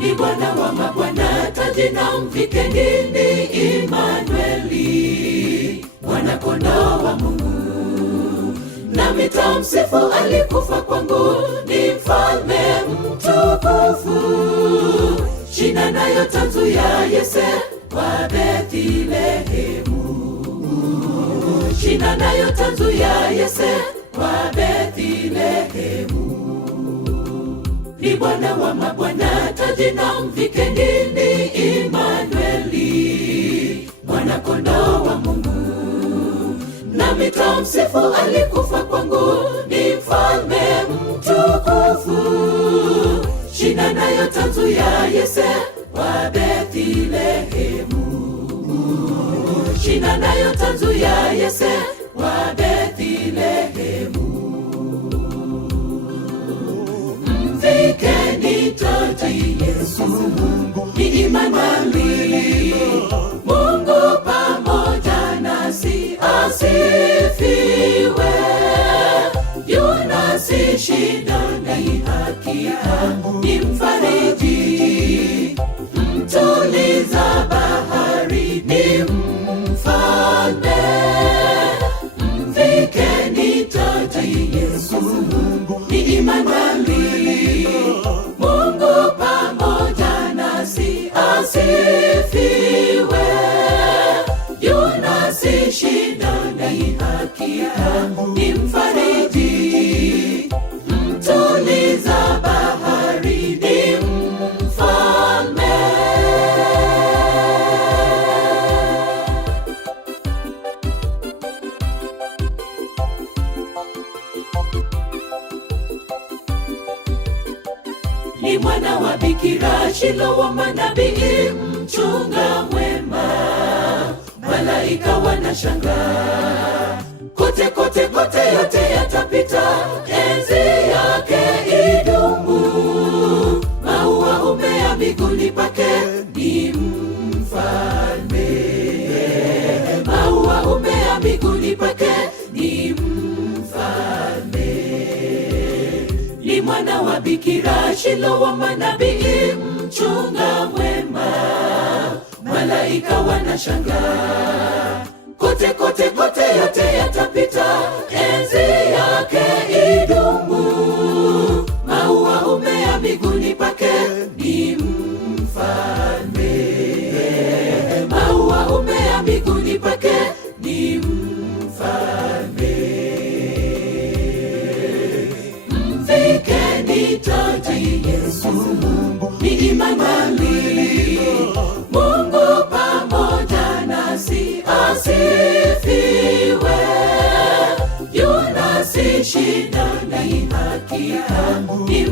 Ni Bwana wa mabwana, taji na mvikeni, ni Imanueli, Mwana Kondoo wa Mungu. Nami nitamsifu, alikufa kwangu, ni mfalme mtukufu. Shina nayo tanzu ya Yese wa Bethlehemu, shina nayo tanzu ya Yese wa Bethlehemu. Ni Bwana wa mabwana, taji na mvikeni, ni Imanueli, Mwana Kondoo wa Mungu. Nami nitamsifu, alikufa kwangu, ni mfalme mtukufu. Shina nayo tanzu ya Yese wa Bethlehemu, shina nayo tanzu ya Yese wa Bethlehemu. Mvikeni taji Yesu, ni Imanueli, Mungu pamoja nasi, asifiwe. Yunasi shida na hakika, ni mfariji, mtuliza bahari, ni mfalme. Mvikeni taji Yesu, ni Imanueli, Mungu pamoja nasi, asifiwe. Yunasi shida na hakika, ni mfariji, mtuliza bahari, ni mfalme. Ni mwana wa Bikira, Shilo wa manabii, mchunga mwema. Malaika wanashangaa, kote kote kote yote yatapita, enzi yake idumu. Maua humea miguuni pake, ni mfalme. Maua humea miguuni pake, ni mfalme. Ni mwana wa Bikira, Shilo wa manabii, mchunga mwema. Malaika wanashangaa, kote kote kote yote yatapita, enzi yake idumu. Maua humea miguuni pake, ni mfalme. Maua humea miguuni pake, ni mfalme. Mvikeni taji Yesu, ni Imanueli, Mungu pamoja nasi, asifiwe. Yunasi shida na hakika, ni